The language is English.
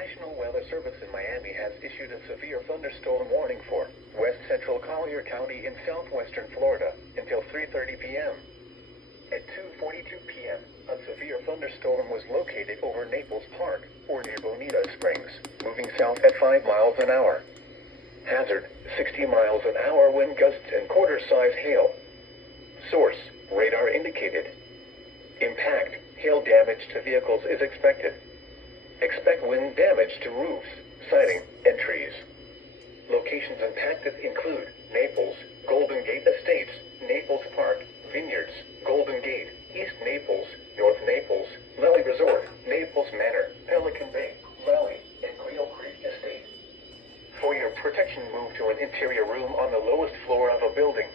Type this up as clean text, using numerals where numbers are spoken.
National Weather Service in Miami has issued a severe thunderstorm warning for west central Collier County in southwestern Florida until 3:30 p.m. At 2:42 p.m., a severe thunderstorm was located over Naples Park, or near Bonita Springs, moving south at 5 miles an hour. Hazard, 60 miles an hour wind gusts and quarter-size hail. Source, radar indicated. Impact, hail damage to vehicles is expected. Expect wind damage to roofs, siding, and trees. Locations impacted include Naples, Golden Gate Estates, Naples Park, Vineyards, Golden Gate, East Naples, North Naples, Lely Resort, Naples Manor, Pelican Bay, Lely, and Quail Creek Estate. For your protection, move to an interior room on the lowest floor of a building.